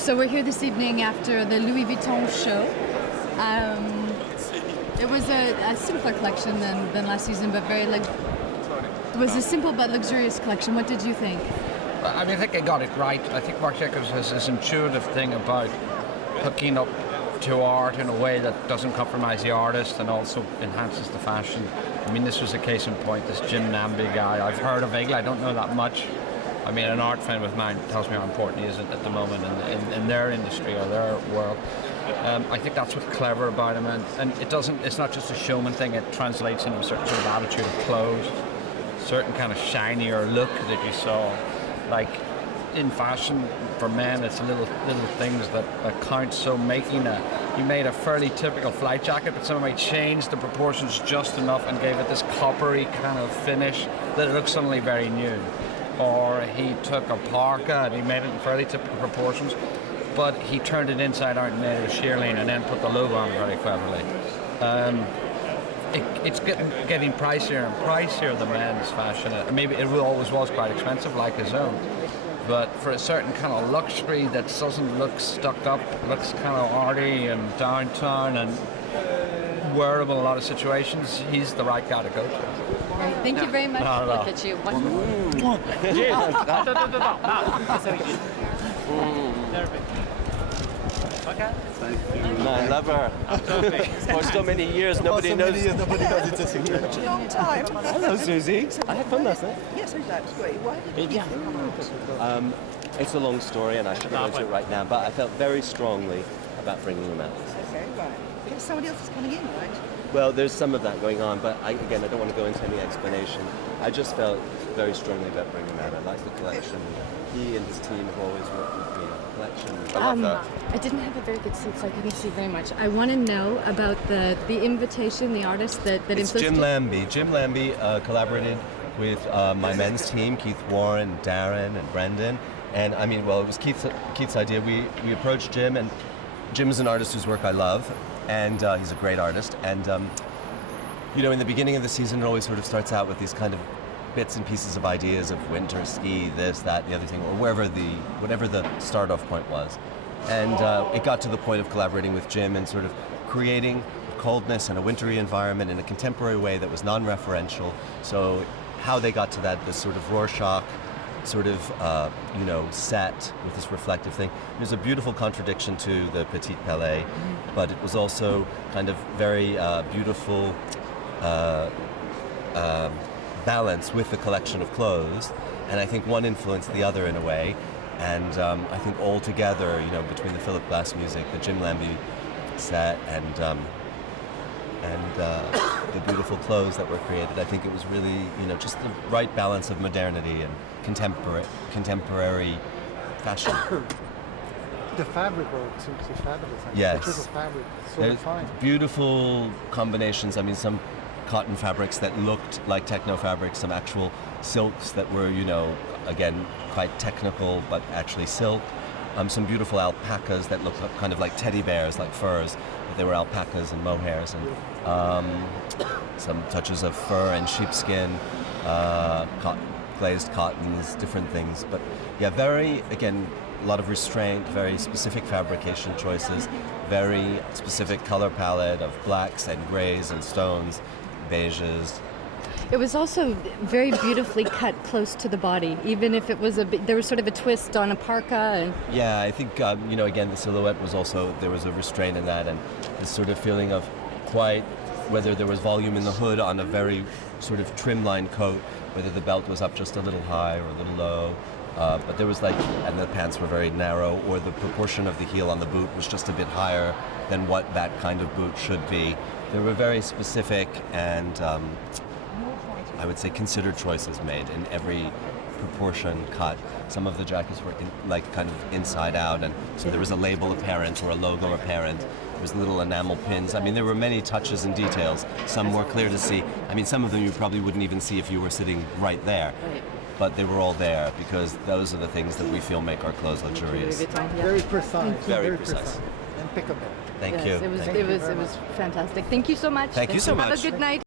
So we're here this evening after the Louis Vuitton show. It was a simpler collection than last season, but it was a simple but luxurious collection. What did you think? I mean, I think they got it right. I think Marc Jacobs has this intuitive thing about hooking up to art in a way that doesn't compromise the artist and also enhances the fashion. I mean, this was a case in point, this Jim Lambie guy. I've heard of vaguely, I don't know that much. I mean, an art friend of mine tells me how important he is at the moment in their industry or their world. I think that's what's clever about him, and it's not just a showman thing, it translates into a certain sort of attitude of clothes, certain kind of shinier look that you saw. Like in fashion for men, it's little things that count. So he made a fairly typical flight jacket, but somehow he changed the proportions just enough and gave it this coppery kind of finish that it looks suddenly very new. Or he took a parka and he made it in fairly typical proportions, but he turned it inside out and made it a shearling and then put the logo on it very cleverly. It's getting pricier and pricier, the men's fashion. Maybe it always was quite expensive, like his own. But for a certain kind of luxury that doesn't look stuck up, looks kind of arty and downtown and wearable in a lot of situations, he's the right guy to go to. Right. Thank you very much. Look at you. I love her. For so many years, nobody knows. Nobody knows it's a secret. Such a long time. Hello, Susie. I had fun last night. Yes, exactly. Why did you keep them? It's a long story, and I shouldn't go into it right now, but I felt very strongly about bringing them out. Okay, right. Because somebody else is coming in, right? Well, there's some of that going on, but I don't want to go into any explanation. I just felt very strongly about bringing them out. I like the collection. He and his team have always worked with me on the collection. I love that. I didn't have a very good seat, so I couldn't see very much. I want to know about the invitation, the artist that It's influenced Jim you. Lambie. Jim Lambie collaborated with my men's team, Keith Warren, Darren, and Brendan. And I mean, well, it was Keith's idea. We approached Jim, and Jim is an artist whose work I love, and he's a great artist. And in the beginning of the season, it always sort of starts out with these kind of bits and pieces of ideas of winter ski, this, that, the other thing, or whatever the start-off point was. And it got to the point of collaborating with Jim and sort of creating coldness and a wintry environment in a contemporary way that was non-referential. So how they got to that, this sort of Rorschach sort of, set with this reflective thing. There's a beautiful contradiction to the Petite Palais, but it was also kind of very beautiful balance with the collection of clothes, and I think one influenced the other in a way, and I think all together, between the Philip Glass music, the Jim Lambie set, and the beautiful clothes that were created, I think it was really, just the right balance of modernity and contemporary fashion. The fabric was absolutely fabulous. Yes. The triple fabric, so refined. Beautiful combinations. I mean, some cotton fabrics that looked like techno fabrics, some actual silks that were, again, quite technical, but actually silk. Some beautiful alpacas that looked kind of like teddy bears, like furs, but they were alpacas and mohairs, and some touches of fur and sheepskin, glazed cottons, different things. But yeah, a lot of restraint, very specific fabrication choices, very specific color palette of blacks and grays and stones, beiges. It was also very beautifully cut close to the body, even if it was there was sort of a twist on a parka. And yeah, I think, again, the silhouette was also, there was a restraint in that, and this sort of feeling of whether there was volume in the hood on a very sort of trimline coat, whether the belt was up just a little high or a little low. But there was and the pants were very narrow, or the proportion of the heel on the boot was just a bit higher than what that kind of boot should be. There were very specific and I would say considered choices made in every proportion cut. Some of the jackets were kind of inside out, and so there was a label apparent or a logo apparent. There was little enamel pins. I mean, there were many touches and details. Some more clear to see. I mean, some of them you probably wouldn't even see if you were sitting right there. But they were all there because those are the things that we feel make our clothes luxurious. Very precise. Very precise. Impeccable. Thank you. It was fantastic. Thank you so much. Thank you so much. Have a good night.